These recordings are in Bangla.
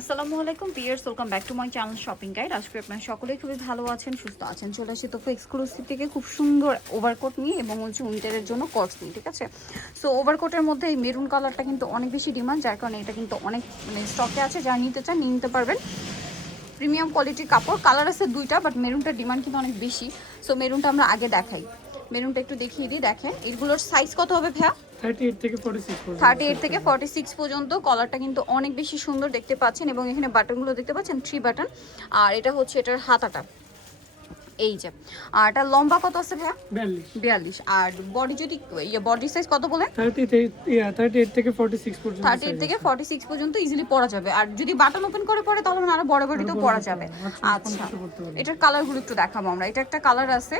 আসসালামু আলাইকুম viewers, welcome back to my channel shopping guide. আজকে আপনারা সকলেই খুবই ভালো আছেন, সুস্থ আছেন। চলে আসি তোফা এক্সক্লুসিভ থেকে খুব সুন্দর ওভারকোট নিয়ে এবং হচ্ছে উইন্টারের জন্য কটস নিয়ে, ঠিক আছে। সো ওভারকোটের মধ্যে এই মেরুন কালারটা কিন্তু অনেক বেশি ডিমান্ড, যার কারণে এটা কিন্তু অনেক স্টকে আছে। যারা নিতে চান নিয়ে নিতে পারবেন। প্রিমিয়াম কোয়ালিটির কাপড়, কালার আছে দুইটা, বাট মেরুনটার ডিমান্ড কিন্তু অনেক বেশি। সো মেরুনটা আমরা আগে দেখাই, মেরুনটা একটু দেখিয়ে দিই। দেখেন এগুলোর সাইজ কত হবে ভাইয়া? 38 থেকে 46 পর্যন্ত। 38 থেকে 46 পর্যন্ত। কলারটা কিন্তু অনেক বেশি সুন্দর দেখতে পাচ্ছেন এবং এখানে বাটনগুলো দেখতে পাচ্ছেন 3 বাটন। আর এটা হচ্ছে এটার হাতাটা, এই যে। আর এটা লম্বা কত আছে ভাইয়া? 42। আর বডি যদি বডি সাইজ কত বলেন? 38 থেকে 46 পর্যন্ত। 38 থেকে 46 পর্যন্ত ইজিলি পরা যাবে। আর যদি বাটন ওপেন করে পরে তাহলে আরো বড় বডিতেও পরা যাবে। আচ্ছা, এটার কালারগুলো একটু দেখাবো আমরা। এটা একটা কালার আছে,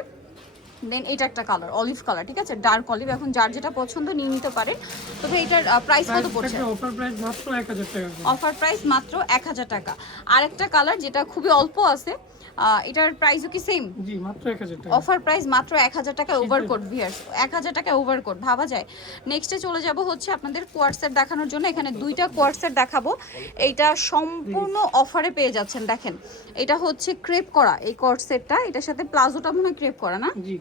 দেন এটা একটা কালার অলিভ কালার, ঠিক আছে, ডার্ক অলিভ। এখন যার যেটা পছন্দ নিয়ে নিতে পারেন। তবে এটার প্রাইস কত পড়ছে? অফার প্রাইস মাত্র 1000 টাকা। অফার প্রাইস মাত্র 1000 টাকা। আরেকটা কালার যেটা খুবই অল্প আছে, এটার প্রাইসও কি সেম? জি, মাত্র 1000 টাকা। অফার প্রাইস মাত্র 1000 টাকা ওভারকোট ভিউয়ার্স, 1000 টাকা ওভারকোট, ভাবা যায়। নেক্সটে চলে যাব হচ্ছে আপনাদের কোয়ার্ড সেট দেখানোর জন্য। এখানে দুইটা কোয়ার্ড সেট দেখাবো। এইটা সম্পূর্ণ অফারে পেয়ে যাচ্ছেন। দেখেন এটা হচ্ছে ক্রেপ করা এই কোয়ার্ড সেটটা, এটার সাথে প্লাজোটা মনে হয় ক্রেপ করা না? জি,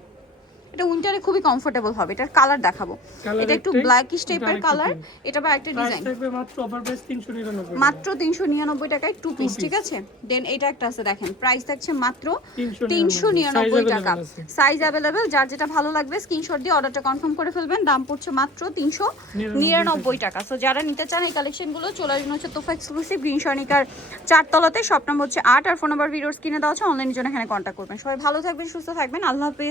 এটা উইন্টারে খুবই কমফোর্টেবল হবে। এটার কালার দেখাবো। এটা একটু ব্ল্যাকিশ টাইপের কালার। এটা বা একটা ডিজাইন থাকবে মাত্র অফার প্রাইস 399। মাত্র 399 টাকায় টু পিস, ঠিক আছে। দেন এটা একটা আছে, দেখেন প্রাইস থাকছে মাত্র 399 টাকা। সাইজ अवेलेबल, যার যেটা ভালো লাগবে স্ক্রিনশট দিয়ে অর্ডারটা কনফার্ম করে ফেলবেন। দাম পড়ছে মাত্র 399 টাকা। সো যারা নিতে চান এই কালেকশনগুলো চলে আসবেন হচ্ছে তোফা এক্সক্লুসিভ গ্রিন সনিকার 4 তলাতে। শপ নাম্বার হচ্ছে 8 আর ফোন নাম্বার ভিডিওস কিনে দেওয়া আছে। অনলাইনের জন্য এখানে কন্ট্যাক্ট করবেন। সবাই ভালো থাকবেন, সুস্থ থাকবেন, আল্লাহ হাফেজ।